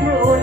grow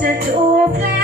to open.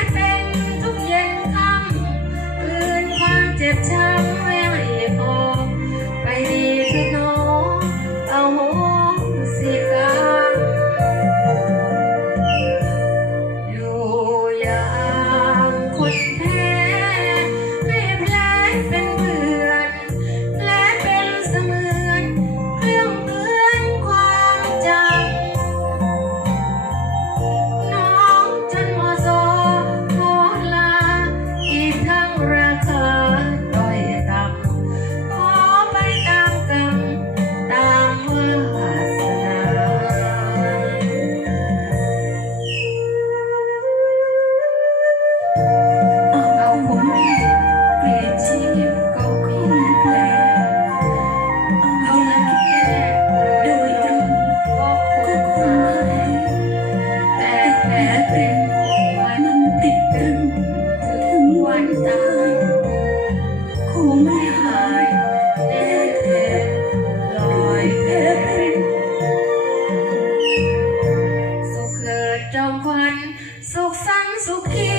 ของขวัญสุขสันต์สุขี